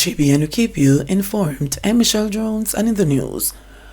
JBNN will keep you informed. I'm Michelle Jones, and in the news,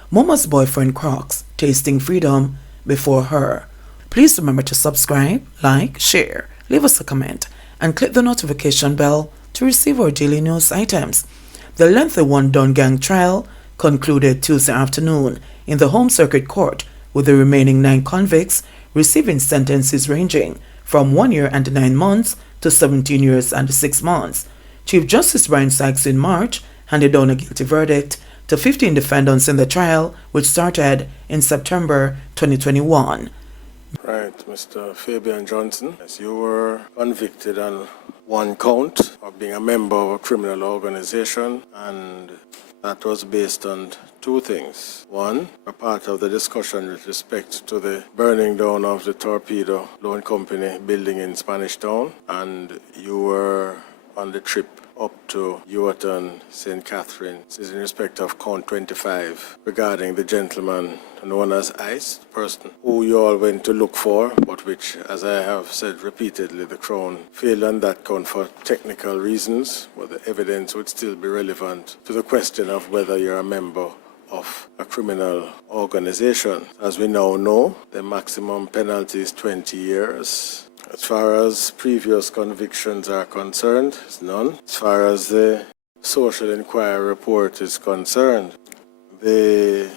Mumma's boyfriend Crocs tasting freedom before her. Please remember to subscribe, like, share, leave us a comment, and click the notification bell to receive our daily news items. The lengthy one-done gang trial concluded Tuesday afternoon in the Home Circuit Court, with the remaining 9 convicts receiving sentences ranging from 1 year and 9 months to 17 years and 6 months. Chief Justice Brian Sykes in March handed down a guilty verdict to 15 defendants in the trial, which started in September 2021. Right, Mr. Fabian Johnson, as you were convicted on 1 count of being a member of a criminal organization, and that was based on 2 things. 1, a part of the discussion with respect to the burning down of the Torpedo Loan Company building in Spanish Town, and you were on the trip up to Ewarton, St. Catharines, is in respect of count 25 regarding the gentleman known as Ice, the person who you all went to look for, but which, as I have said repeatedly, the Crown failed on that count for technical reasons, but the evidence would still be relevant to the question of whether you're a member of a criminal organization. As we now know, the maximum penalty is 20 years. As far as previous convictions are concerned, it's none. As far as the social inquiry report is concerned, the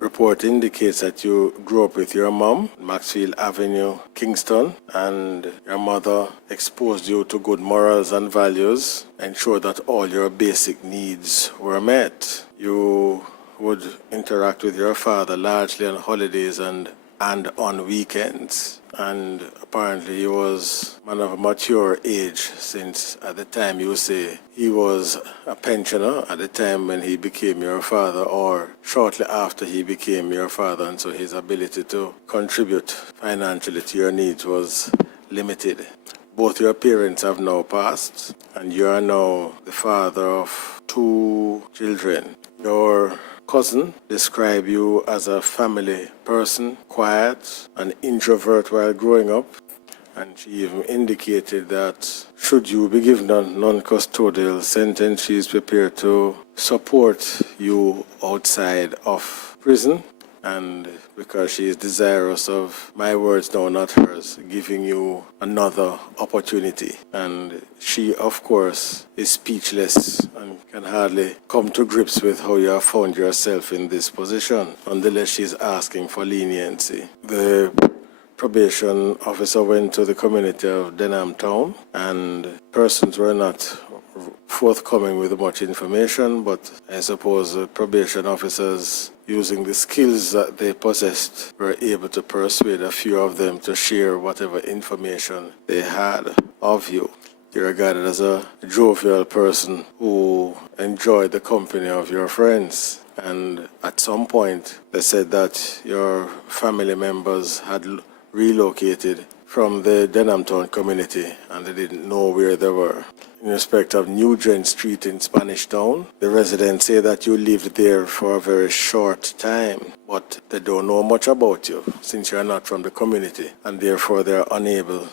report indicates that you grew up with your mom, Maxfield Avenue, Kingston, and your mother exposed you to good morals and values, ensured that all your basic needs were met. You would interact with your father largely on holidays and on weekends. And apparently he was a man of a mature age, since at the time you say he was a pensioner at the time when he became your father, or shortly after he became your father, and so his ability to contribute financially to your needs was limited. Both your parents have now passed, and you are now the father of 2 children. Your cousin described you as a family person, quiet, an introvert while growing up, and she even indicated that should you be given a non-custodial sentence, she is prepared to support you outside of prison, and because she is desirous of, my words now not hers, giving you another opportunity. And she, of course, is speechless and can hardly come to grips with how you have found yourself in this position. Nonetheless, she's asking for leniency. The probation officer went to the community of Denham Town, and persons were not forthcoming with much information, but I suppose the probation officers, using the skills that they possessed, were able to persuade a few of them to share whatever information they had of you. You're regarded as a jovial person who enjoyed the company of your friends, and at some point they said that your family members had relocated from the Denham Town community and they didn't know where they were. In respect of Nugent Street in Spanish Town, the residents say that you lived there for a very short time, but they don't know much about you since you're not from the community, and therefore they're unable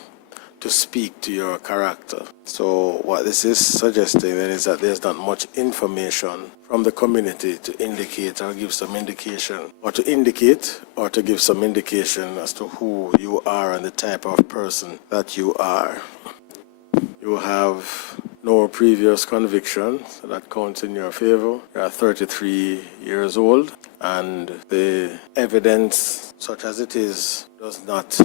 to speak to your character. So what this is suggesting then is that there's not much information from the community to indicate or give some indication, or to indicate or to give some indication as to who you are and the type of person that you are. You have no previous conviction, so that counts in your favor. You are 33 years old, and the evidence, such as it is, does not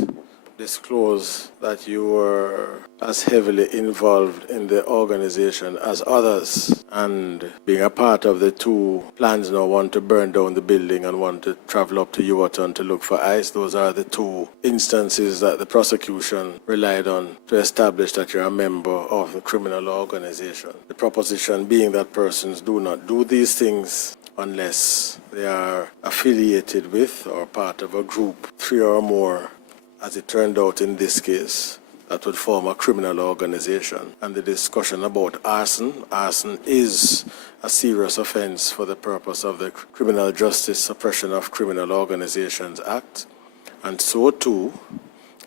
disclose that you were as heavily involved in the organization as others, and being a part of the 2 plans now, one to burn down the building and one to travel up to Ewarton to look for Ice. Those are the 2 instances that the prosecution relied on to establish that you're a member of the criminal organization. The proposition being that persons do not do these things unless they are affiliated with or part of a group, 3 or more, as it turned out in this case, that would form a criminal organization. And the discussion about arson is a serious offense for the purpose of the Criminal Justice Suppression of Criminal Organizations Act, and so too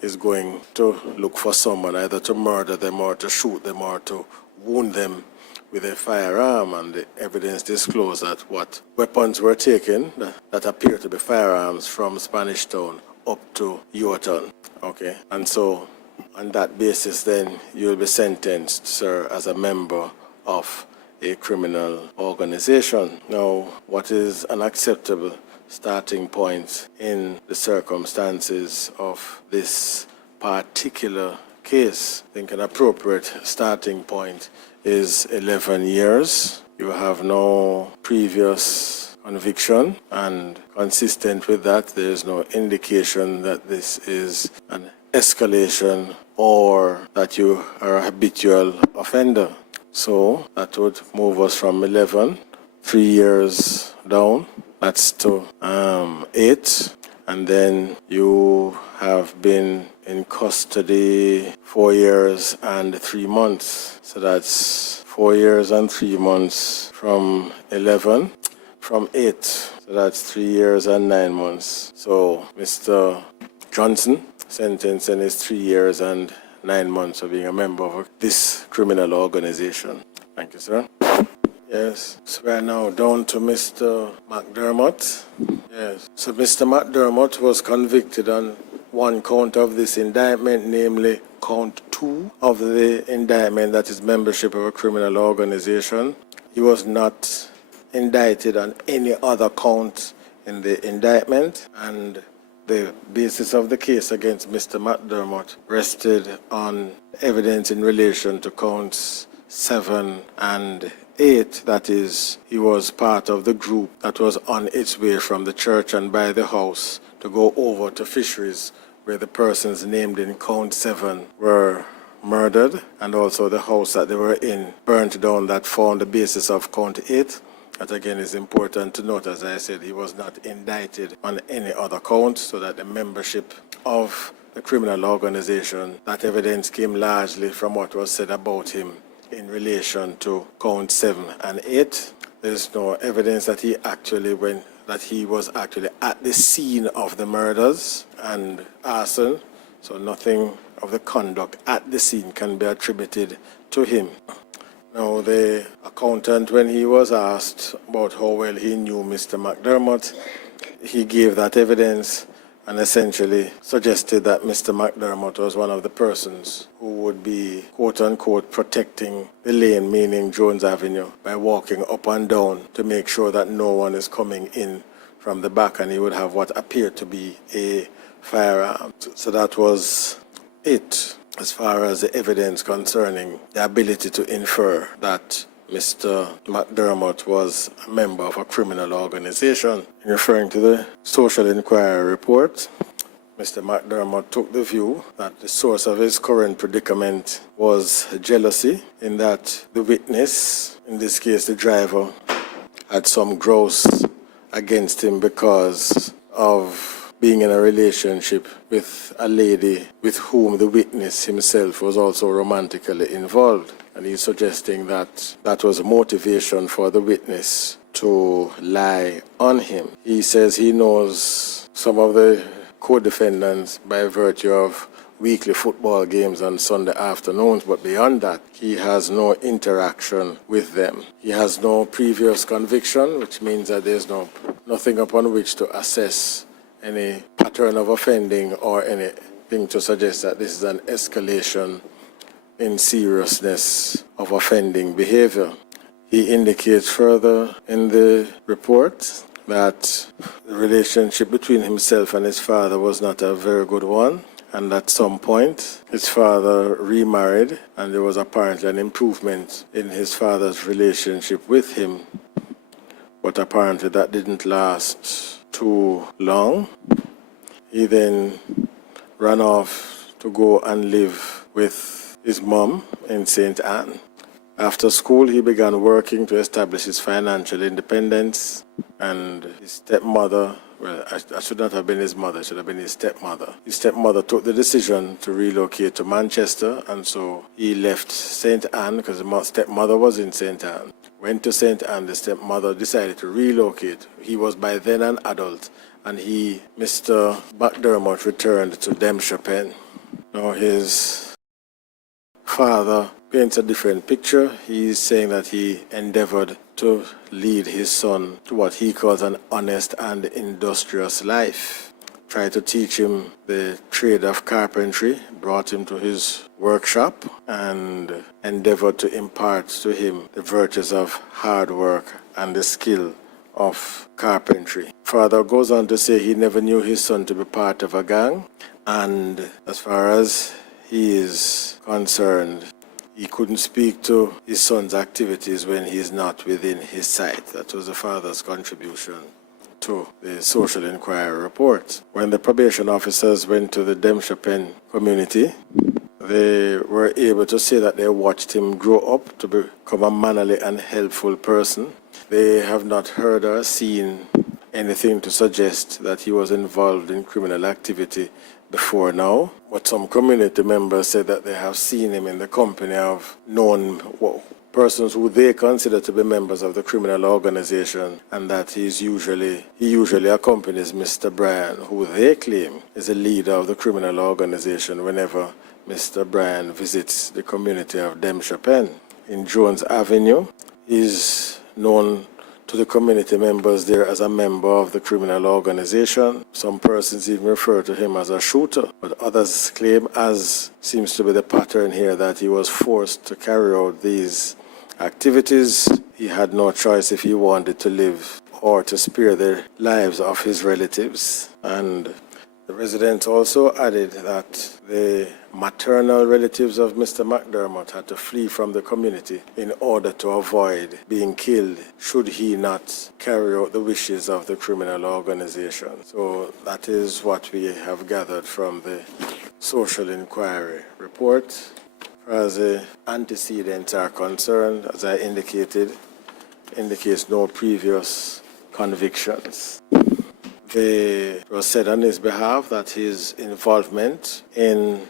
is going to look for someone either to murder them or to shoot them or to wound them with a firearm, and the evidence disclosed that what weapons were taken that appear to be firearms from Spanish Town up to Yorton. Okay, and so on that basis, then you'll be sentenced, sir, as a member of a criminal organization. Now, what is unacceptable starting point in the circumstances of this particular case? I think an appropriate starting point is 11 years. You have no previous conviction, and consistent with that, there is no indication that this is an escalation or that you are a habitual offender. So that would move us from 11, 3 years down, that's to 8, and then you have been in custody 4 years and 3 months. So that's 4 years and 3 months from 11, from 8. So that's 3 years and 9 months. So Mr. Johnson, sentencing is 3 years and 9 months of being a member of this criminal organization. Thank you, sir. Yes, so we are now down to Mr. McDermot. Yes, so Mr. McDermot was convicted on one count of this indictment, namely count 2 of the indictment, that is membership of a criminal organization. He was not indicted on any other count in the indictment, and the basis of the case against Mr. McDermot rested on evidence in relation to counts 7 and 8, that is, he was part of the group that was on its way from the church and by the house to go over to fisheries, where the persons named in count 7 were murdered, and also the house that they were in burnt down, that formed the basis of count 8. That again is important to note. As I said, he was not indicted on any other count, so that the membership of the criminal organization, that evidence came largely from what was said about him in relation to count 7 and 8. There's no evidence that he was actually at the scene of the murders and arson, so nothing of the conduct at the scene can be attributed to him. Now, the accountant, when he was asked about how well he knew Mr. McDermot, he gave that evidence and essentially suggested that Mr. McDermot was one of the persons who would be, quote-unquote, protecting the lane, meaning Jones Avenue, by walking up and down to make sure that no one is coming in from the back, and he would have what appeared to be a firearm. So that was it as far as the evidence concerning the ability to infer that Mr. McDermot was a member of a criminal organization. Referring to the social inquiry report, Mr. McDermot took the view that the source of his current predicament was jealousy, in that the witness, in this case the driver, had some grouse against him because of being in a relationship with a lady with whom the witness himself was also romantically involved. And he's suggesting that that was a motivation for the witness to lie on him. He says he knows some of the co-defendants by virtue of weekly football games on Sunday afternoons, but beyond that, he has no interaction with them. He has no previous conviction, which means that there's nothing upon which to assess any pattern of offending or anything to suggest that this is an escalation in seriousness of offending behavior. He indicates further in the report that the relationship between himself and his father was not a very good one, and at some point his father remarried, and there was apparently an improvement in his father's relationship with him, but apparently that didn't last too long. He then ran off to go and live with his mom in St. Anne. After school, he began working to establish his financial independence, and his stepmother, well, I should not have been his mother, it should have been his stepmother. His stepmother took the decision to relocate to Manchester, and so he left St. Anne because his stepmother was in St. Anne. Went to St. Anne, the stepmother decided to relocate. He was by then an adult, and Mr. McDermot, returned to Dempsey Pen. Now his father paints a different picture. He's saying that he endeavored to lead his son to what he calls an honest and industrious life. Tried to teach him the trade of carpentry, brought him to his workshop, and endeavored to impart to him the virtues of hard work and the skill of carpentry. Father goes on to say he never knew his son to be part of a gang, and as far as he is concerned, he couldn't speak to his son's activities when he is not within his sight. That was the father's contribution to the social inquiry report. When the probation officers went to the Demshapen community, they were able to say that they watched him grow up to become a mannerly and helpful person. They have not heard or seen anything to suggest that he was involved in criminal activity before now. But some community members said that they have seen him in the company of known persons who they consider to be members of the criminal organization, and that he usually accompanies Mr. Bryan, who they claim is a leader of the criminal organization, whenever Mr. Bryan visits the community of Demshapen. In Jones Avenue, he's known to the community members there as a member of the criminal organization. Some persons even refer to him as a shooter, but others claim, as seems to be the pattern here, that he was forced to carry out these activities. He had no choice if he wanted to live or to spare the lives of his relatives. And the residents also added that the maternal relatives of Mr. McDermot had to flee from the community in order to avoid being killed should he not carry out the wishes of the criminal organization. So that is what we have gathered from the social inquiry report. As the antecedents are concerned, as I indicated, indicates no previous convictions. It was said on his behalf that his involvement in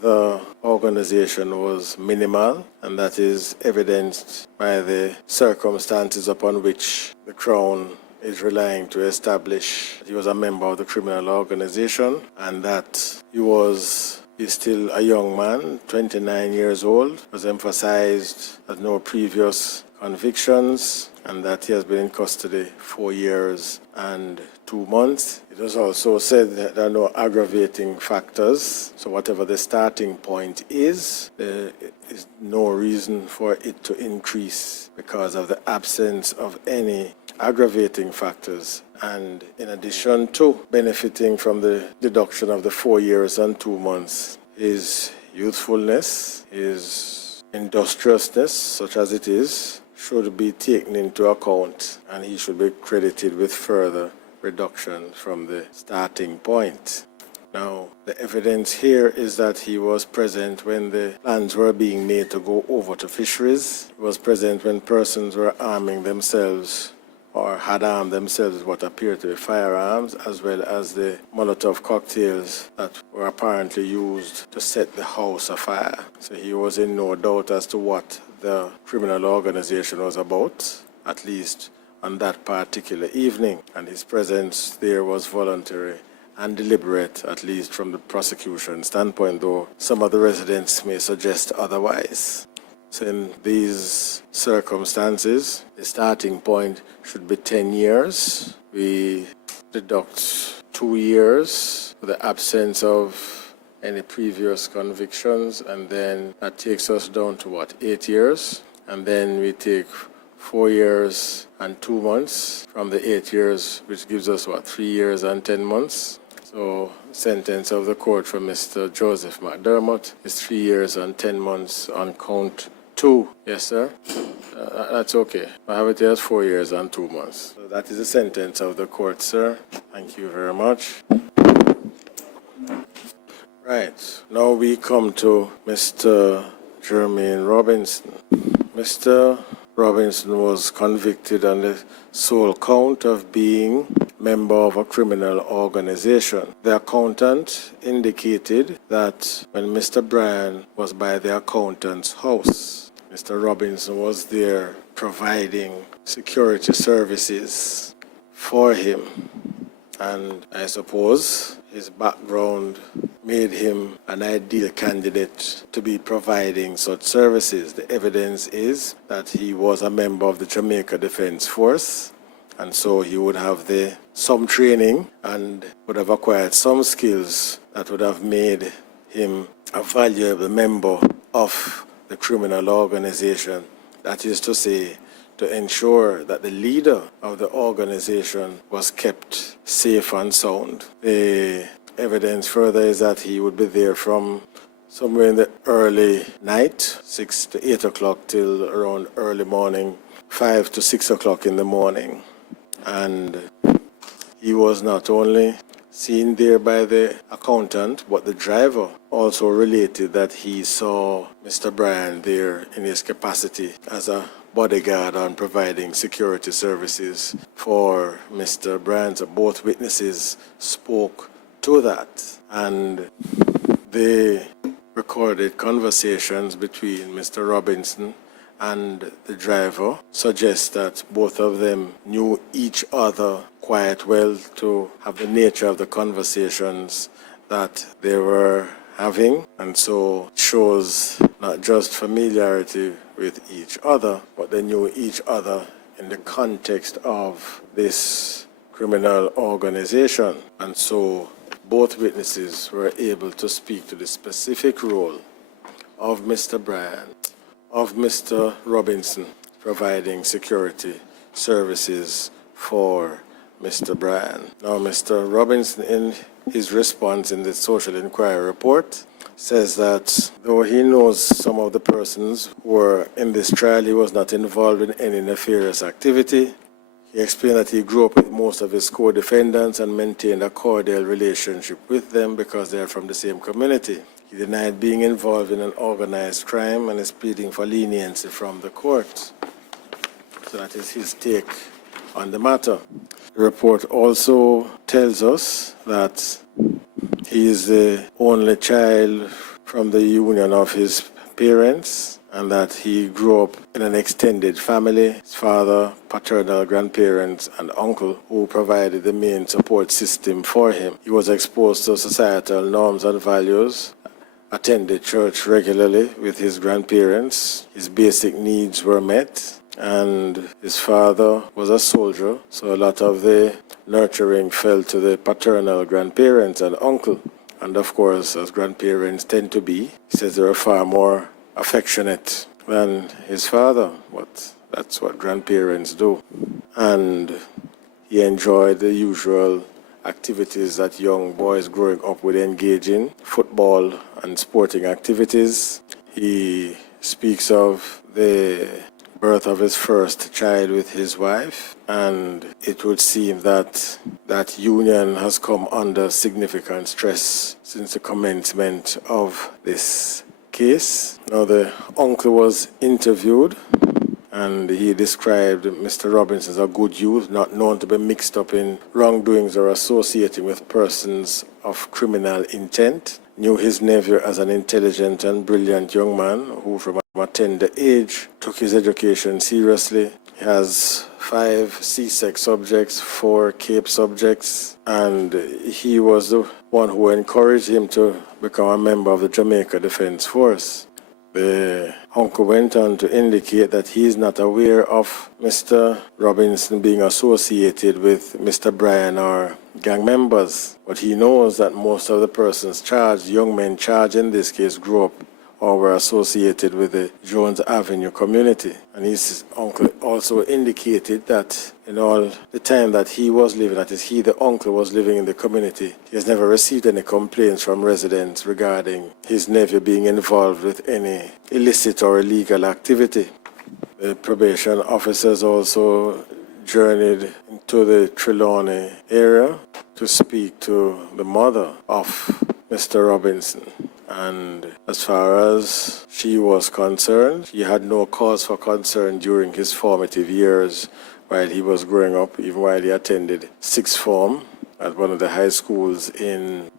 the organization was minimal, and that is evidenced by the circumstances upon which the Crown is relying to establish that he was a member of the criminal organization, and that he's still a young man, 29 years old. It was emphasized that no previous convictions, and that he has been in custody 4 years and 2 months. It was also said that there are no aggravating factors, so whatever the starting point is, there is no reason for it to increase because of the absence of any aggravating factors. And in addition to benefiting from the deduction of the 4 years and 2 months, his youthfulness, his industriousness, such as it is, should be taken into account, and he should be credited with further reduction from the starting point. Now, the evidence here is that he was present when the plans were being made to go over to fisheries. He was present when persons were arming themselves or had armed themselves with what appeared to be firearms, as well as the Molotov cocktails that were apparently used to set the house afire. So he was in no doubt as to what the criminal organization was about, at least on that particular evening. And his presence there was voluntary and deliberate, at least from the prosecution standpoint, though some of the residents may suggest otherwise. So in these circumstances, the starting point should be 10 years. We deduct 2 years for the absence of any previous convictions, and then that takes us down to 8 years? And then we take 4 years and 2 months from the 8 years, which gives us 3 years and 10 months. So sentence of the court for Mr. Joseph McDermot is 3 years and 10 months on count 2. Yes, sir? That's okay. I have it here as 4 years and 2 months. So that is the sentence of the court, sir. Thank you very much. Right. Now we come to Mr. Gerine Robinson. Mr. Robinson was convicted on the sole count of being member of a criminal organization. The accountant indicated that when Mr. Bryan was by the accountant's house, Mr. Robinson was there providing security services for him. And I suppose his background made him an ideal candidate to be providing such services. The evidence is that he was a member of the Jamaica Defence Force, and so he would have some training and would have acquired some skills that would have made him a valuable member of the criminal organization. That is to say, to ensure that the leader of the organization was kept safe and sound. The evidence further is that he would be there from somewhere in the early night, 6 to 8 o'clock, till around early morning, 5 to 6 o'clock in the morning. And he was not only seen there by the accountant, but the driver also related that he saw Mr. Bryan there in his capacity as a bodyguard and providing security services for Mr. Bryan. So both witnesses spoke to that, and they recorded conversations between Mr. Robinson and the driver suggest that both of them knew each other quite well to have the nature of the conversations that they were having, and so it shows not just familiarity with each other, but they knew each other in the context of this criminal organization. And so both witnesses were able to speak to the specific role of Mr. Bryan, of Mr. Robinson, providing security services for Mr. Bryan. Now, Mr. Robinson, in his response in the social inquiry report, says that though he knows some of the persons who were in this trial, he was not involved in any nefarious activity. He explained that he grew up with most of his co-defendants and maintained a cordial relationship with them because they are from the same community. He denied being involved in an organized crime and is pleading for leniency from the court. So that is his take on the matter. The report also tells us that he is the only child from the union of his parents and that he grew up in an extended family. His father, paternal grandparents, and uncle who provided the main support system for him. He was exposed to societal norms and values, attended church regularly with his grandparents. His basic needs were met, and his father was a soldier, so a lot of the nurturing fell to the paternal grandparents and uncle. And of course, as grandparents tend to be, he says they were far more affectionate than his father, but that's what grandparents do. And he enjoyed the usual activities that young boys growing up would engage in, football and sporting activities. He speaks of the birth of his first child with his wife, and it would seem that that union has come under significant stress since the commencement of this case. Now, the uncle was interviewed, and he described Mr. Robinson as a good youth, not known to be mixed up in wrongdoings or associating with persons of criminal intent. Knew his nephew as an intelligent and brilliant young man who from a tender age took his education seriously. He has 5 CSEC subjects, 4 CAPE subjects, and he was the one who encouraged him to become a member of the Jamaica Defence Force. The uncle went on to indicate that he is not aware of Mr. Robinson being associated with Mr. Bryan or gang members, but he knows that most of the persons charged, young men charged in this case, grew up or were associated with the Jones Avenue community. And his uncle also indicated that in all the time that he was living, that is, he, the uncle, was living in the community, he has never received any complaints from residents regarding his nephew being involved with any illicit or illegal activity. The probation officers also journeyed into the Trelawney area to speak to the mother of Mr. Robinson. And as far as she was concerned, he had no cause for concern during his formative years while he was growing up, even while he attended sixth form at one of the high schools in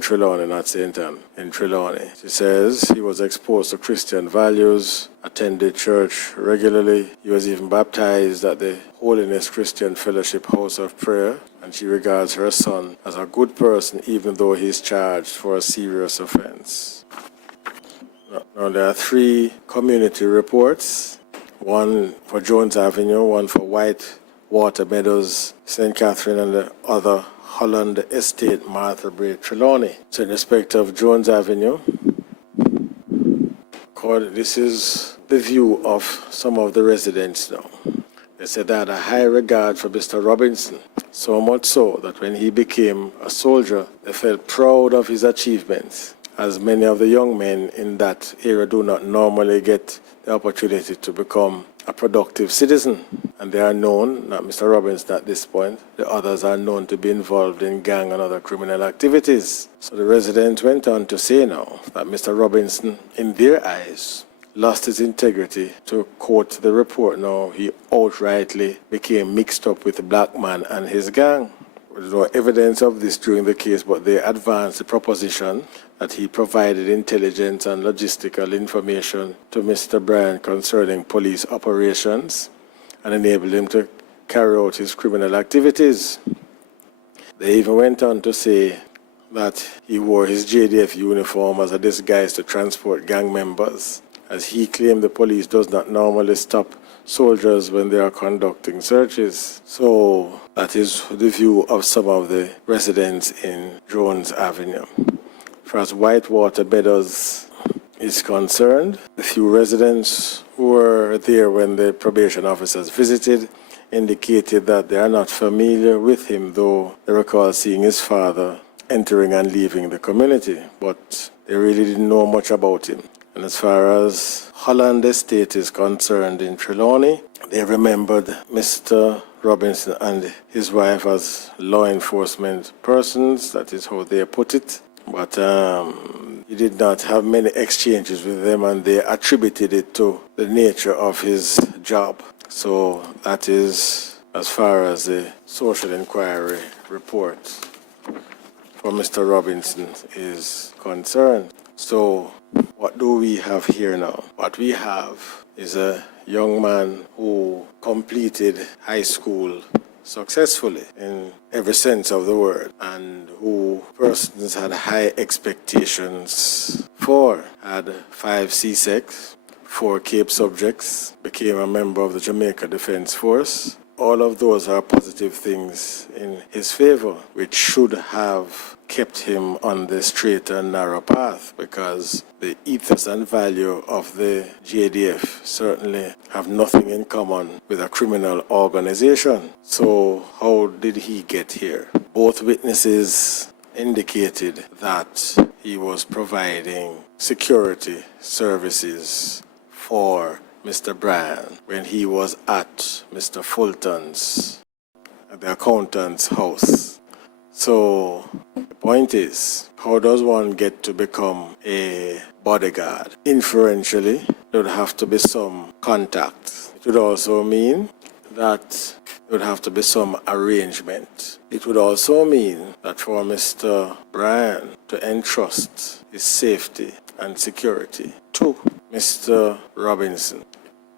Trelawney, not St. Anne, in Trelawney. She says he was exposed to Christian values, attended church regularly. He was even baptized at the Holiness Christian Fellowship House of Prayer and she regards her son as a good person even though he's charged for a serious offense. Now there are 3 community reports, one for Jones Avenue, one for White Water Meadows, St. Catherine, and the other Holland Estate, Martha Bray, Trelawney. So in respect of Jones Avenue, this is the view of some of the residents now. They said they had a high regard for Mr. Robinson, so much so that when he became a soldier, they felt proud of his achievements, as many of the young men in that area do not normally get the opportunity to become a productive citizen. And they are known, not Mr. Robinson at this point, the others are known to be involved in gang and other criminal activities. So the residents went on to say now that Mr. Robinson, in their eyes, lost his integrity. To quote the report now, he outrightly became mixed up with the black man and his gang. There's no evidence of this during the case, but they advanced the proposition that he provided intelligence and logistical information to Mr. Bryan concerning police operations and enabled him to carry out his criminal activities. They even went on to say that he wore his JDF uniform as a disguise to transport gang members, as he claimed the police does not normally stop soldiers when they are conducting searches. So that is the view of some of the residents in Jones Avenue. As Whitewater Meadows is concerned, the few residents who were there when the probation officers visited indicated that they are not familiar with him, though they recall seeing his father entering and leaving the community, but they really didn't know much about him. And as far as Holland Estate is concerned in Trelawney, they remembered Mr. Robinson and his wife as law enforcement persons, that is how they put it. But he did not have many exchanges with them, and they attributed it to the nature of his job. So that is as far as the social inquiry report for Mr. Robinson is concerned. So what do we have here now? What we have is a young man who completed high school successfully in every sense of the word, and who persons had high expectations for, had 5 CSECs, 4 Cape subjects, became a member of the Jamaica Defence Force. All of those are positive things in his favor, which should have kept him on the straight and narrow path, because the ethos and value of the JDF certainly have nothing in common with a criminal organization. So how did he get here? Both witnesses indicated that he was providing security services for Mr. Bryan when he was at Mr. Fulton's, at the accountant's house. So the point is, how does one get to become a bodyguard? Inferentially, there would have to be some contact. It would also mean that there would have to be some arrangement. It would also mean that for Mr. Bryan to entrust his safety and security to Mr. Robinson,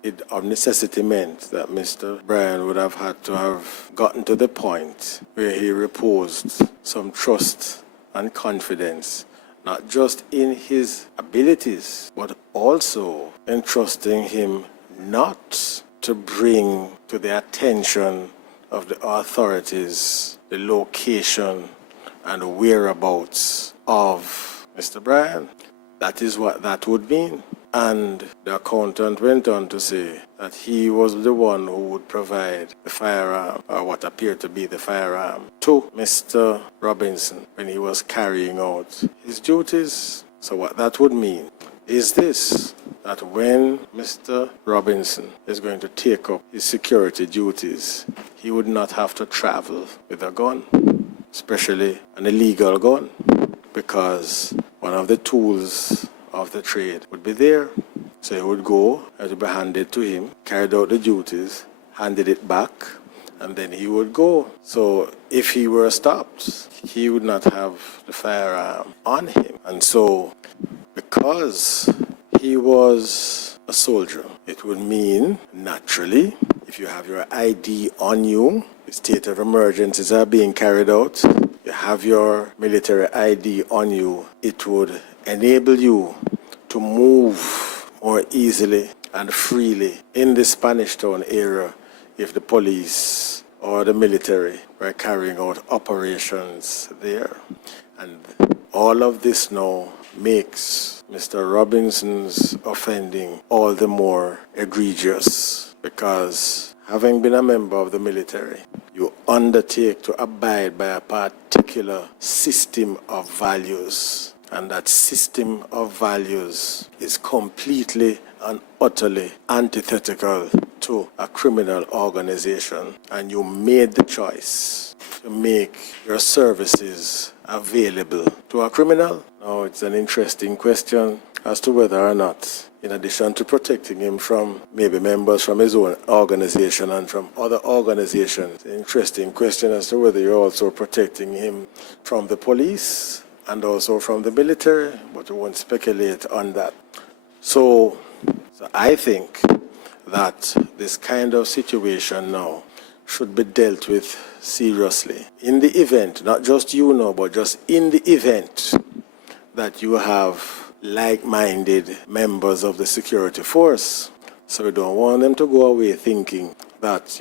it of necessity meant that Mr. Bryan would have had to have gotten to the point where he reposed some trust and confidence, not just in his abilities, but also entrusting him not to bring to the attention of the authorities the location and whereabouts of Mr. Bryan. That is what that would mean. And the accountant went on to say that he was the one who would provide the firearm, or what appeared to be the firearm, to Mr. Robinson when he was carrying out his duties. So what that would mean is this, that when Mr. Robinson is going to take up his security duties, he would not have to travel with a gun, especially an illegal gun, because one of the tools of the trade would be there. So he would go, it would be handed to him, carried out the duties, handed it back, and then he would go. So if he were stopped, he would not have the firearm on him. And so because he was a soldier, it would mean, naturally, if you have your ID on you, state of emergencies are being carried out, you have your military ID on you, it would enable you to move more easily and freely in the Spanish Town area if the police or the military were carrying out operations there. And all of this now makes Mr. Robinson's offending all the more egregious, because having been a member of the military, you undertake to abide by a particular system of values. And that system of values is completely and utterly antithetical to a criminal organization. And you made the choice to make your services available to a criminal. Now, it's an interesting question as to whether or not, in addition to protecting him from maybe members from his own organization and from other organizations, an interesting question as to whether you're also protecting him from the police and also from the military, but we won't speculate on that. So I think that this kind of situation now should be dealt with seriously. In the event, not just you know, but just in the event that you have like-minded members of the security force. So we don't want them to go away thinking that,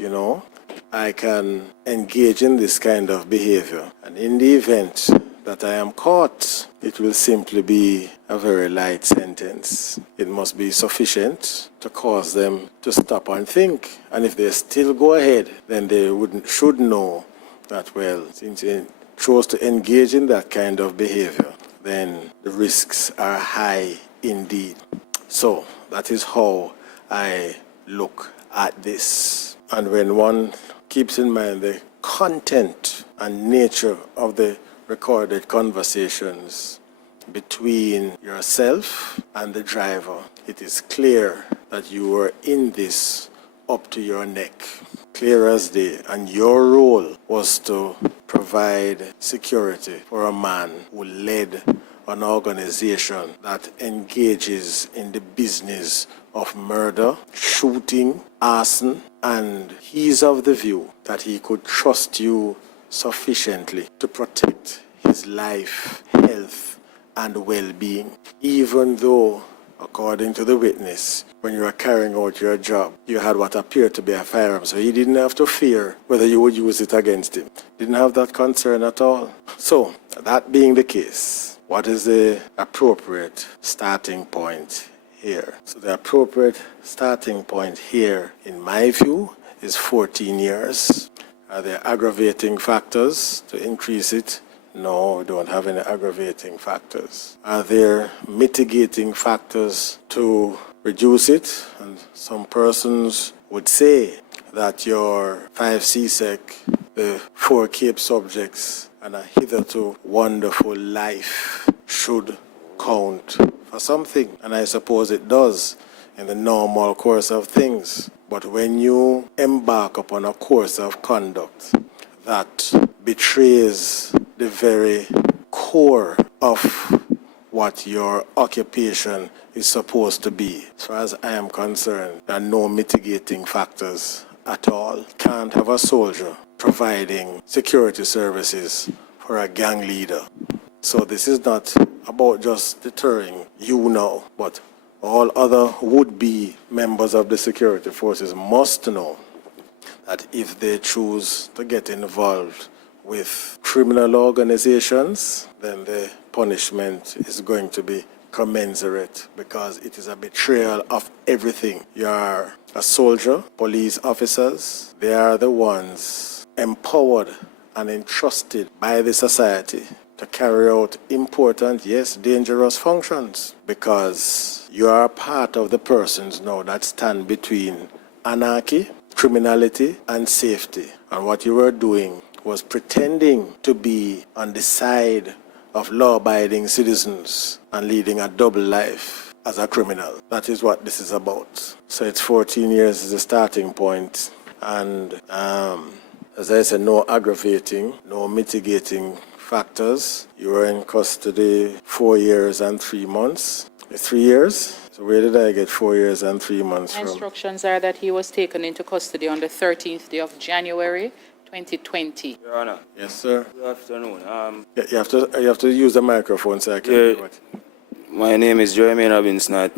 I can engage in this kind of behavior. And in the event that I am caught, it will simply be a very light sentence. It must be sufficient to cause them to stop and think. And if they still go ahead, then they should know that, well, since they chose to engage in that kind of behavior, then the risks are high indeed. So that is how I look at this. And when one keeps in mind the content and nature of the recorded conversations between yourself and the driver, it is clear that you were in this up to your neck, clear as day, and your role was to provide security for a man who led an organization that engages in the business of murder, shooting, arson, and he's of the view that he could trust you sufficiently to protect his life, health, and well-being, even though, according to the witness, when you were carrying out your job, you had what appeared to be a firearm, so he didn't have to fear whether you would use it against him. Didn't have that concern at all. So, that being the case, what is the appropriate starting point here? So the appropriate starting point here, in my view, is 14 years. Are there aggravating factors to increase it? No, we don't have any aggravating factors. Are there mitigating factors to reduce it? And some persons would say that your 5 CSEC, the 4 Cape subjects, and a hitherto wonderful life should count for something. And I suppose it does in the normal course of things. But when you embark upon a course of conduct that betrays the very core of what your occupation is supposed to be, as far as I am concerned, there are no mitigating factors at all. Can't have a soldier providing security services for a gang leader. So this is not about just deterring you now, but all other would-be members of the security forces must know that if they choose to get involved with criminal organizations, then the punishment is going to be commensurate, because it is a betrayal of everything. You are a soldier, police officers, they are the ones empowered and entrusted by the society to carry out important, yes, dangerous functions, because you are part of the persons now that stand between anarchy, criminality, and safety. And what you were doing was pretending to be on the side of law-abiding citizens and leading a double life as a criminal. That is what this is about. So it's 14 years as a starting point, and as I said, no aggravating, no mitigating factors. You were in custody 4 years and 3 months. 3 years? So where did I get 4 years and 3 months from? Instructions are that he was taken into custody on the 13th day of January 2020. Your Honor. Yes, sir. Good afternoon. You have to use the microphone so I can hear what. My name is Gerine Robinson. I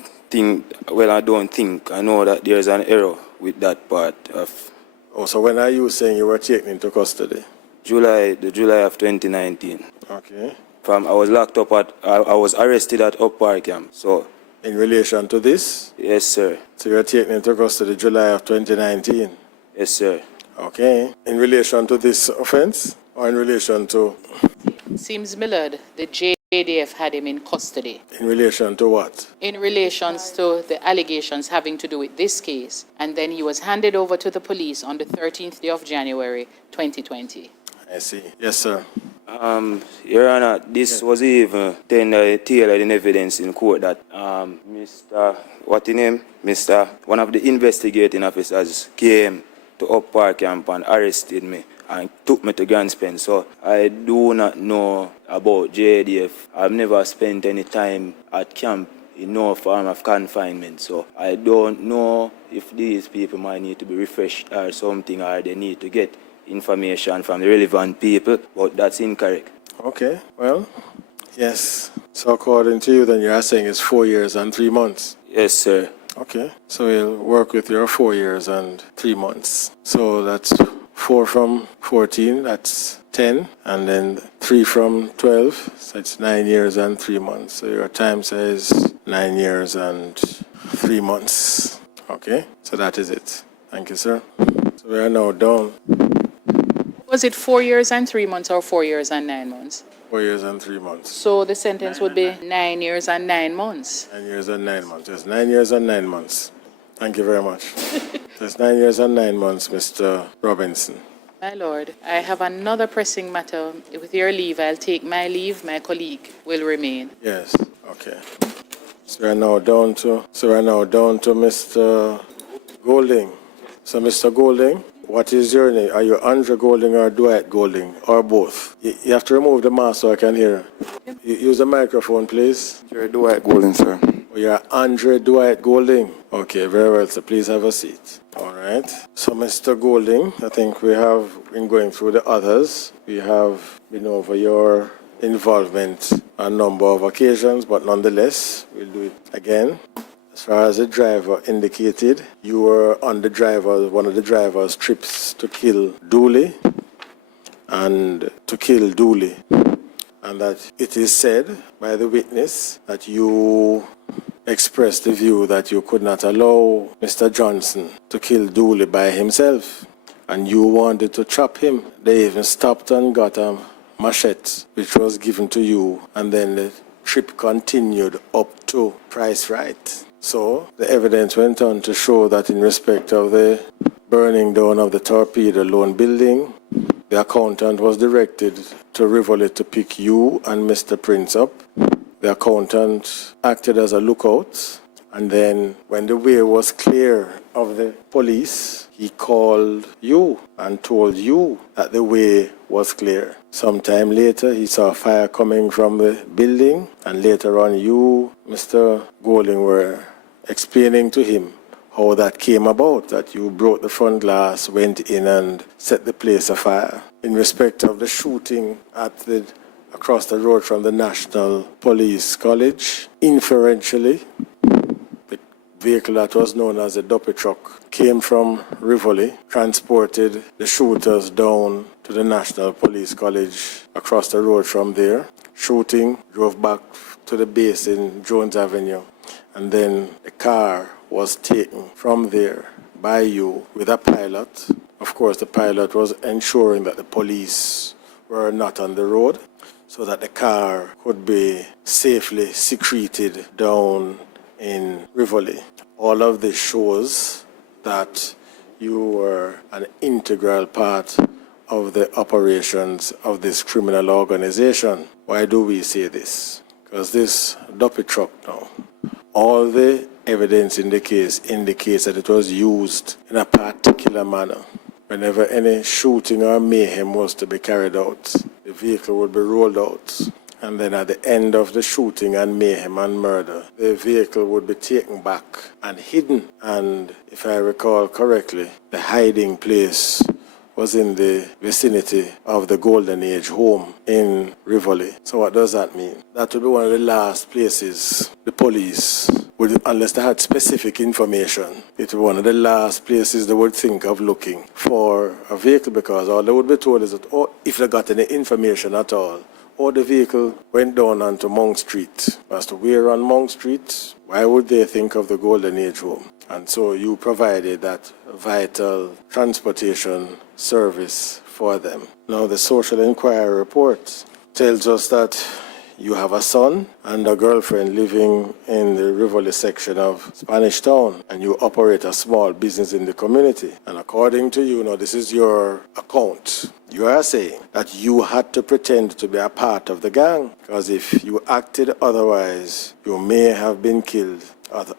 don't think. I know that there's an error with that part of Oh, so when are you saying you were taken into custody? July of 2019. Okay. I was locked up I was arrested at Up Park Camp. So, In relation to this? yes, sir. So you were taken into custody July of 2019? Yes, sir. Okay. In relation to this offense or in relation to? Seems Millard, the JDF had him in custody. In relation to what? In relations to the allegations having to do with this case, and then he was handed over to the police on the 13th day of January 2020. I see. Yes, sir. Your Honor, this was even tailored in evidence in court that one of the investigating officers came to Up Park Camp and arrested me and took me to Grand Spence. So I do not know about JDF. I've never spent any time at camp in no form of confinement. So I don't know if these people might need to be refreshed or something, or they need to get information from the relevant people, but that's incorrect. Okay. Well, yes. So according to you, then you are saying it's 4 years and 3 months? Yes, sir. Okay. So we'll work with your 4 years and 3 months. So that's 4 from 14, that's 10, and then 3 from 12, so it's 9 years and 3 months. So your time says 9 years and 3 months. Okay, so that is it. Thank you, sir. So we are now down. Was it 4 years and 3 months or 4 years and 9 months? 4 years and 3 months. So the sentence would be 9 years and 9 months. 9 years and 9 months. Yes, 9 years and 9 months. Thank you very much. That's 9 years and 9 months, Mr. Robinson. My lord, I have another pressing matter. With your leave, I'll take my leave. My colleague will remain. Yes, okay. So we're now down to Mr. Golding. So Mr. Golding, what is your name? Are you Andre Golding or Dwight Golding or both? You have to remove the mask so I can hear. Use the microphone, please. You're Dwight Golding, sir. You're Andre Dwight Golding. Okay, very well, so please have a seat. All right. So, Mr. Golding, I think we have been going through the others. We have been over your involvement on a number of occasions, but nonetheless, we'll do it again. As far as the driver indicated, you were on one of the driver's trips to kill Dooley, and that it is said by the witness that you expressed the view that you could not allow Mr. Johnson to kill Dooley by himself, and you wanted to trap him. They even stopped and got a machete, which was given to you, and then the trip continued up to Price Right. So the evidence went on to show that in respect of the burning down of the Torpedo Loan building, the accountant was directed to Rivoli to pick you and Mr. Prince up. The accountant acted as a lookout, and then when the way was clear of the police, he called you and told you that the way was clear. Sometime later, he saw fire coming from the building, and later on you, Mr. Golding, were explaining to him how that came about, that you broke the front glass, went in and set the place afire. In respect of the shooting across the road from the National Police College, inferentially, the vehicle that was known as a duppy truck came from Rivoli, transported the shooters down to the National Police College across the road from there. Shooting, drove back to the base in Jones Avenue, and then the car was taken from there by you with a pilot. Of course, the pilot was ensuring that the police were not on the road, so that the car could be safely secreted down in Rivoli. All of this shows that you were an integral part of the operations of this criminal organization. Why do we say this? Because this duppy truck now, all the evidence in the case indicates that it was used in a particular manner. Whenever any shooting or mayhem was to be carried out, the vehicle would be rolled out. And then at the end of the shooting and mayhem and murder, the vehicle would be taken back and hidden. And if I recall correctly, the hiding place was in the vicinity of the Golden Age home in Rivoli. So what does that mean? That would be one of the last places the police would, unless they had specific information, it would be one of the last places they would think of looking for a vehicle, because all they would be told is that, oh, if they got any information at all, or the vehicle went down onto Monk Street. As to where on Monk Street, why would they think of the Golden Age home? And so you provided that vital transportation service for them. Now the social inquiry report tells us that you have a son and a girlfriend living in the Rivoli section of Spanish Town, and you operate a small business in the community. And according to you, now this is your account, you are saying that you had to pretend to be a part of the gang, because if you acted otherwise, you may have been killed.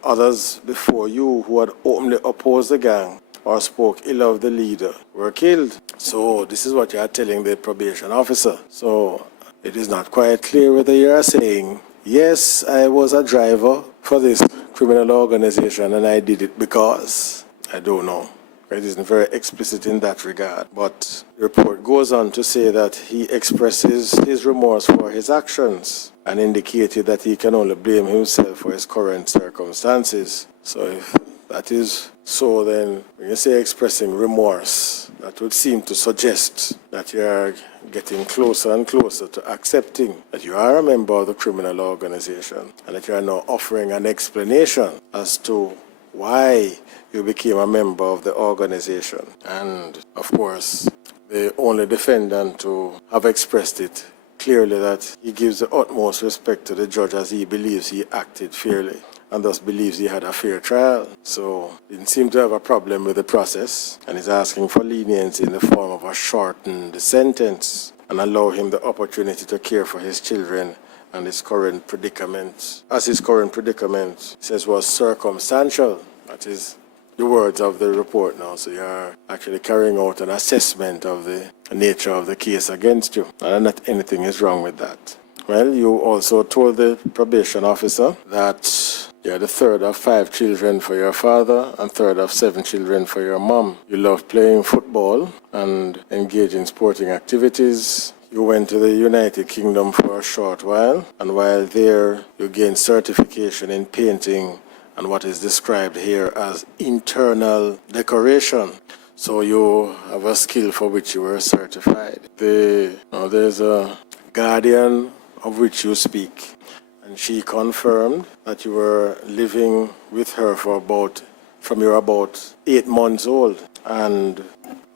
Others before you who had openly opposed the gang or spoke ill of the leader were killed. So this is what you are telling the probation officer. So it is not quite clear whether you are saying, yes, I was a driver for this criminal organization and I did it because, I don't know. It isn't very explicit in that regard. But the report goes on to say that he expresses his remorse for his actions and indicated that he can only blame himself for his current circumstances. So if that is so, then when you say expressing remorse, that would seem to suggest that you are getting closer and closer to accepting that you are a member of the criminal organization and that you are now offering an explanation as to why you became a member of the organization. And of course, the only defendant to have expressed it clearly that he gives the utmost respect to the judge as he believes he acted fairly and thus believes he had a fair trial. So didn't seem to have a problem with the process, and is asking for leniency in the form of a shortened sentence and allow him the opportunity to care for his children and his current predicament. As his current predicament says was circumstantial. That is the words of the report now. So you are actually carrying out an assessment of the nature of the case against you, and not anything is wrong with that. Well, you also told the probation officer that you are the third of 5 children for your father and third of 7 children for your mom. You love playing football and engage in sporting activities. You went to the United Kingdom for a short while, and while there you gained certification in painting and what is described here as internal decoration. So you have a skill for which you were certified. There's a guardian of which you speak, and she confirmed that you were living with her from you were about 8 months old. And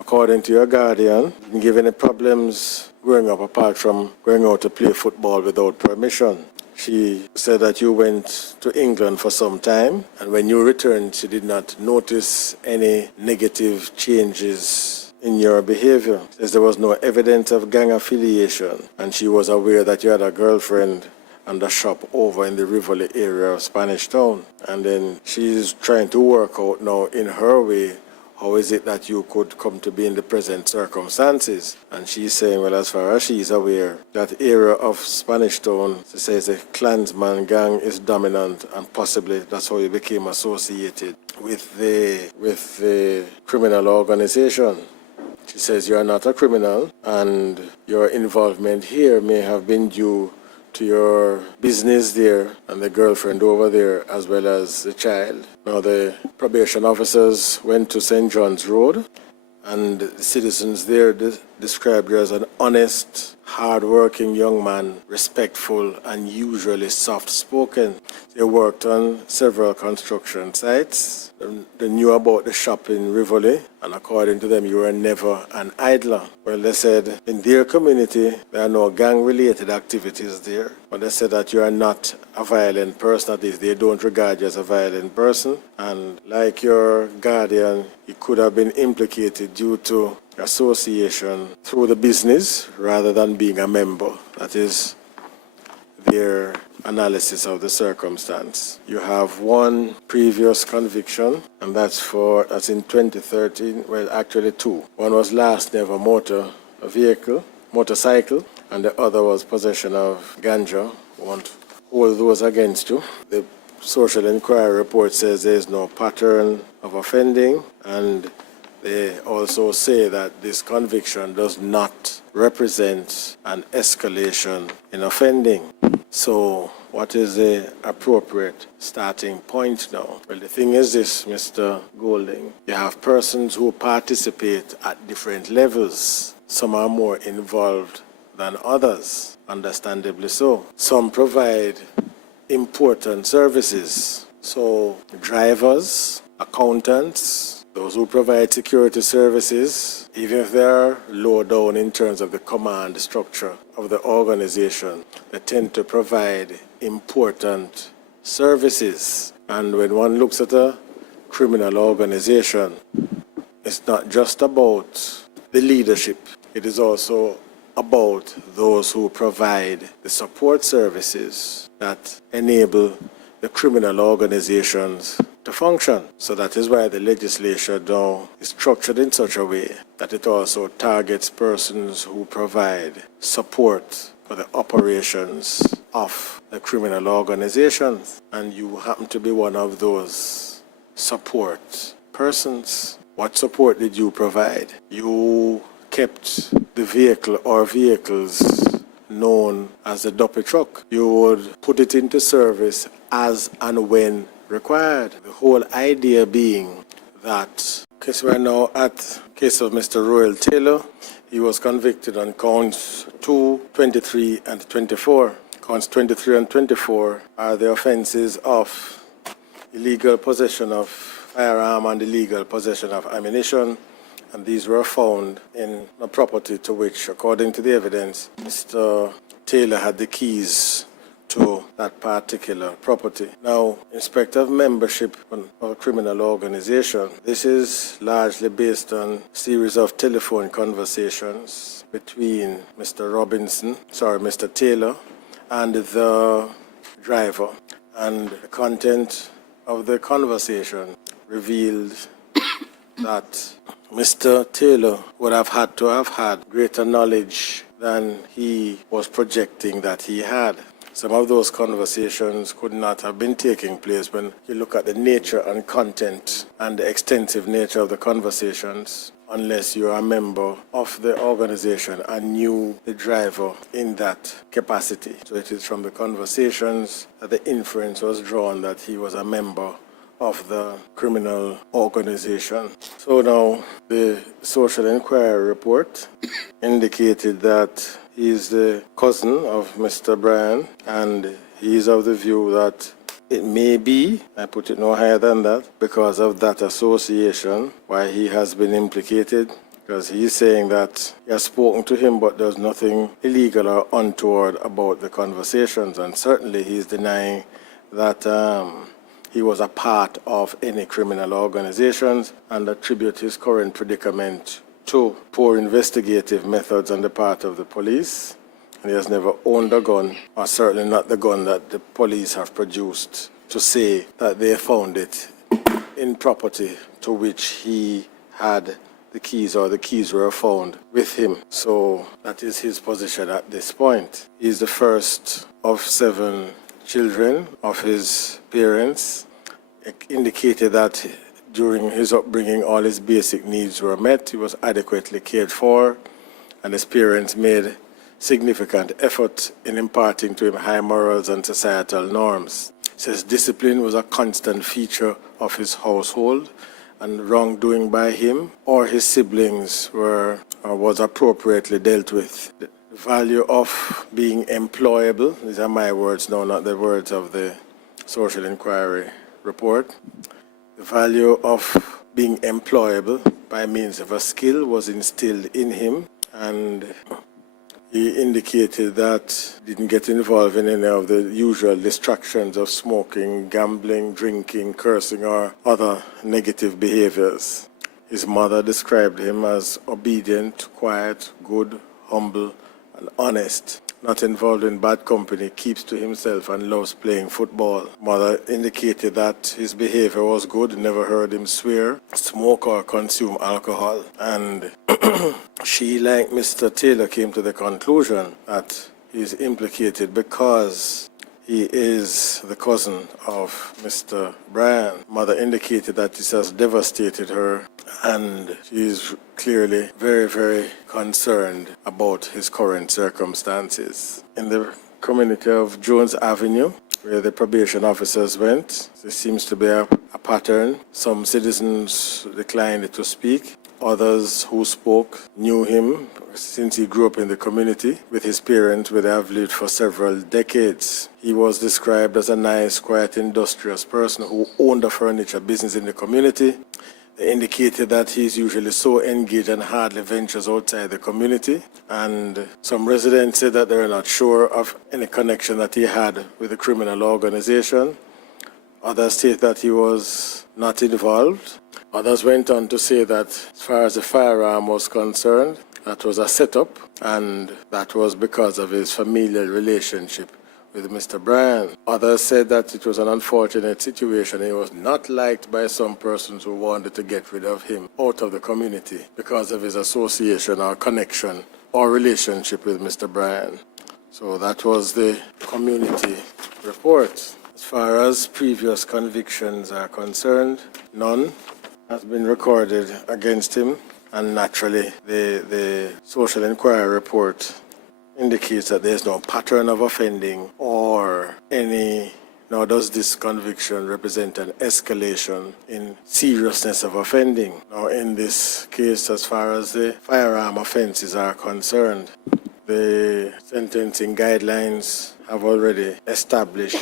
according to your guardian, you didn't give any problems growing up apart from going out to play football without permission. She said that you went to England for some time, and when you returned, she did not notice any negative changes in your behavior. Says there was no evidence of gang affiliation, and she was aware that you had a girlfriend and a shop over in the Rivoli area of Spanish Town. And then she's trying to work out now in her way, how is it that you could come to be in the present circumstances? And she's saying, well, as far as she's aware, that area of Spanish Town, she says the Klansman gang is dominant, and possibly that's how you became associated with the criminal organization. She says you are not a criminal, and your involvement here may have been due to your business there and the girlfriend over there, as well as the child. Now the probation officers went to St. John's Road, and the citizens there described you as an honest, hard-working young man, respectful and usually soft-spoken. They worked on several construction sites. They knew about the shop in Rivoli, and according to them, you were never an idler. Well, they said in their community, there are no gang-related activities there, but they said that you are not a violent person, that is, they don't regard you as a violent person, and like your guardian, you could have been implicated due to association through the business rather than being a member. That is their analysis of the circumstance. You have one previous conviction, and that's in 2013, well, actually 2. One was larceny of a motorcycle, and the other was possession of ganja. I won't hold those against you. The social inquiry report says there is no pattern of offending, and They also say that this conviction does not represent an escalation in offending. So what is the appropriate starting point now? Well, the thing is this, Mr. Golding. You have persons who participate at different levels. Some are more involved than others, understandably so. Some provide important services. So drivers, accountants, those who provide security services, even if they're low down in terms of the command structure of the organization, they tend to provide important services. And when one looks at a criminal organization, it's not just about the leadership. It is also about those who provide the support services that enable the criminal organizations to function. So that is why the legislation now is structured in such a way that it also targets persons who provide support for the operations of the criminal organizations. And you happen to be one of those support persons. What support did you provide? You kept the vehicle or vehicles known as the dumpy truck. You would put it into service as and when required. The whole idea being that, because we're now at case of Mr. Royal Taylor, he was convicted on counts 2, 23, and 24. Counts 23 and 24 are the offenses of illegal possession of firearm and illegal possession of ammunition, and these were found in a property to which, according to the evidence, Mr. Taylor had the keys to that particular property. Now, in respect of membership of a criminal organization, this is largely based on a series of telephone conversations between Mr. Taylor and the driver. And the content of the conversation revealed that Mr. Taylor would have had to have had greater knowledge than he was projecting that he had. Some of those conversations could not have been taking place when you look at the nature and content and the extensive nature of the conversations, unless you are a member of the organization and knew the driver in that capacity. So it is from the conversations that the inference was drawn that he was a member of the criminal organization. So now the social inquiry report indicated that he is the cousin of Mr. Brian, and he is of the view that it may be, I put it no higher than that, because of that association why he has been implicated, because he's saying that he has spoken to him but there's nothing illegal or untoward about the conversations, and certainly he's denying that he was a part of any criminal organizations, and attribute his current predicament to poor investigative methods on the part of the police. And he has never owned a gun, or certainly not the gun that the police have produced to say that they found it in property to which he had the keys, or the keys were found with him. So that is his position at this point. He is the first of 7 children of his parents. It indicated that during his upbringing, all his basic needs were met. He was adequately cared for, and his parents made significant effort in imparting to him high morals and societal norms. He says discipline was a constant feature of his household, and wrongdoing by him or his siblings was appropriately dealt with. The value of being employable, these are my words now, not the words of the social inquiry report. The value of being employable by means of a skill was instilled in him, and he indicated that he didn't get involved in any of the usual distractions of smoking, gambling, drinking, cursing, or other negative behaviors. His mother described him as obedient, quiet, good, humble, and honest. Not involved in bad company, keeps to himself, and loves playing football. Mother indicated that his behavior was good, never heard him swear, smoke, or consume alcohol. And she, like Mr. Taylor, came to the conclusion that he is implicated because he is the cousin of Mr. Brian. Mother indicated that this has devastated her, and she is clearly very, very concerned about his current circumstances. In the community of Jones Avenue, where the probation officers went, there seems to be a pattern. Some citizens declined to speak. Others who spoke knew him since he grew up in the community with his parents, where they have lived for several decades. He was described as a nice, quiet, industrious person who owned a furniture business in the community. They indicated that he's usually so engaged and hardly ventures outside the community. And some residents said that they're not sure of any connection that he had with the criminal organization. Others state that he was not involved. Others went on to say that as far as the firearm was concerned, that was a setup, and that was because of his familial relationship with Mr. Brian. Others said that it was an unfortunate situation. He was not liked by some persons who wanted to get rid of him out of the community because of his association or connection or relationship with Mr. Brian. So that was the community report. As far as previous convictions are concerned, none has been recorded against him, and naturally the social inquiry report indicates that there is no pattern of offending or any, nor does this conviction represent an escalation in seriousness of offending. Now in this case, as far as the firearm offenses are concerned, the sentencing guidelines have already established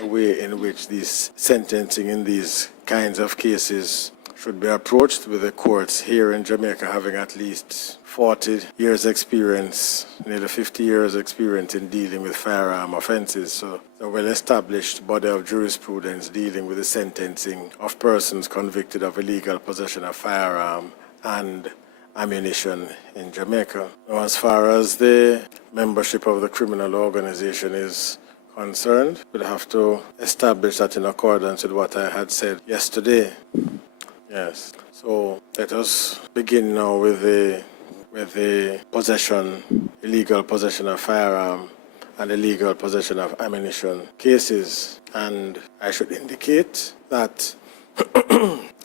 a way in which this sentencing in these kinds of cases should be approached, with the courts here in Jamaica having at least 40 years experience, nearly 50 years experience in dealing with firearm offenses. So a well-established body of jurisprudence dealing with the sentencing of persons convicted of illegal possession of firearm and ammunition in Jamaica. Now, as far as the membership of the criminal organization is concerned, we'll have to establish that in accordance with what I had said yesterday. Yes. So let us begin now with the possession, illegal possession of firearm and illegal possession of ammunition cases. And I should indicate that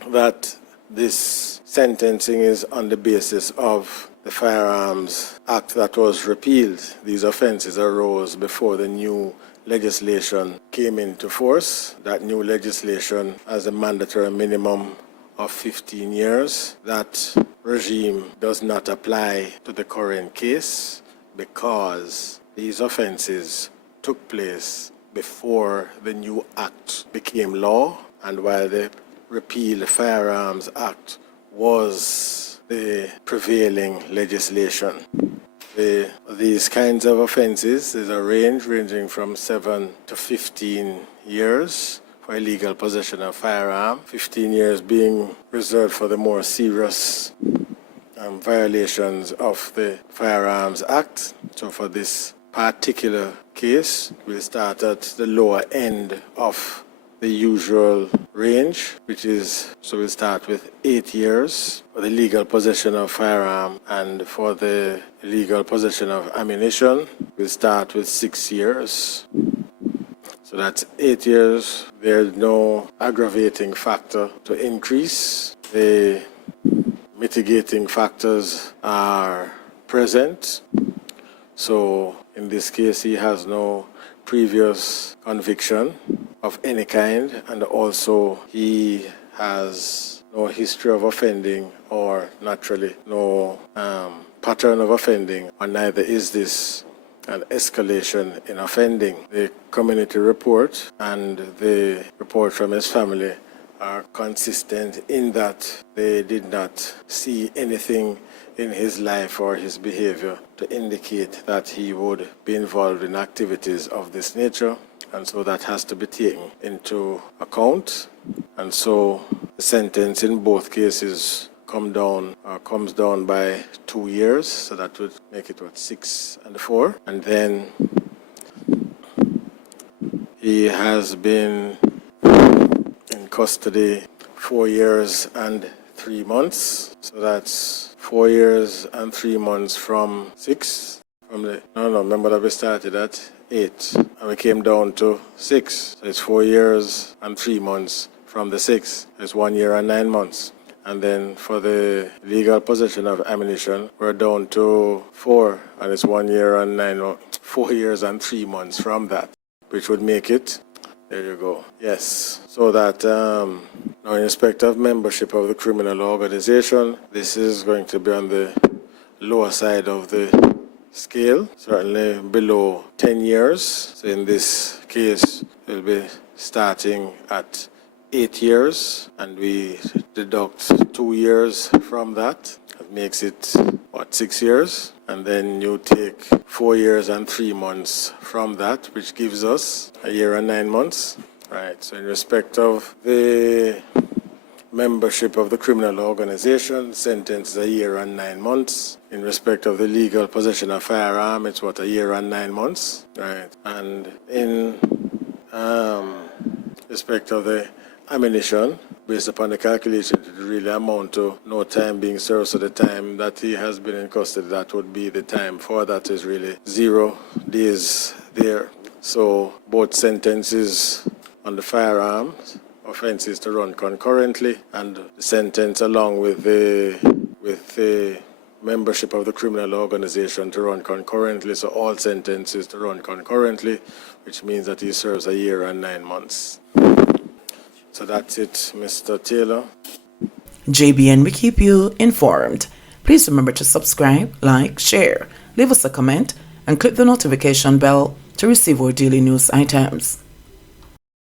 that this sentencing is on the basis of the Firearms Act that was repealed. These offenses arose before the new legislation came into force. That new legislation has a mandatory minimum of 15 years. That regime does not apply to the current case because these offenses took place before the new act became law, and while the repealed Firearms Act was the prevailing legislation. These kinds of offenses, there's a range ranging from 7 to 15 years for illegal possession of firearm, 15 years being reserved for the more serious violations of the Firearms Act. So for this particular case, we'll start at the lower end of the usual range, which is, so we'll start with 8 years for the legal possession of firearm, and for the illegal possession of ammunition, we'll start with 6 years. So that's 8 years. There's no aggravating factor to increase. The mitigating factors are present. So in this case, he has no previous conviction of any kind, and also he has no history of offending, or naturally no pattern of offending, or neither is this an escalation in offending. The community report and the report from his family are consistent in that they did not see anything in his life or his behavior to indicate that he would be involved in activities of this nature, and so that has to be taken into account. And so the sentence in both cases comes down by 2 years, so that would make it 6 and 4. And then he has been in custody 4 years and 3 months, so that's 4 years and 3 months from 6 Remember that we started at 8 and we came down to 6. So it's 4 years and 3 months from the 6. It's 1 year and 9 months. And then for the legal possession of ammunition, we're down to 4, and it's 1 year and 4 years and 3 months from that, which would make it, there you go, yes. So that now in respect of membership of the criminal organization, this is going to be on the lower side of the scale, certainly below 10 years. So in this case, we'll be starting at 8 years, and we deduct 2 years from that. That makes it, 6 years? And then you take 4 years and 3 months from that, which gives us a year and 9 months. Right, so in respect of the membership of the criminal organization, sentence is a year and 9 months. In respect of the legal possession of firearm, it's a year and 9 months. Right, and in respect of the ammunition, based upon the calculation, it really amount to no time being served. So the time that he has been in custody, that would be the time for that is really 0 days there. So both sentences on the firearms offenses to run concurrently, and the sentence along with the membership of the criminal organization to run concurrently. So all sentences to run concurrently, which means that he serves a year and 9 months. So that's it, Mr. Taylor. JBN, we keep you informed. Please remember to subscribe, like, share, leave us a comment, and click the notification bell to receive our daily news items.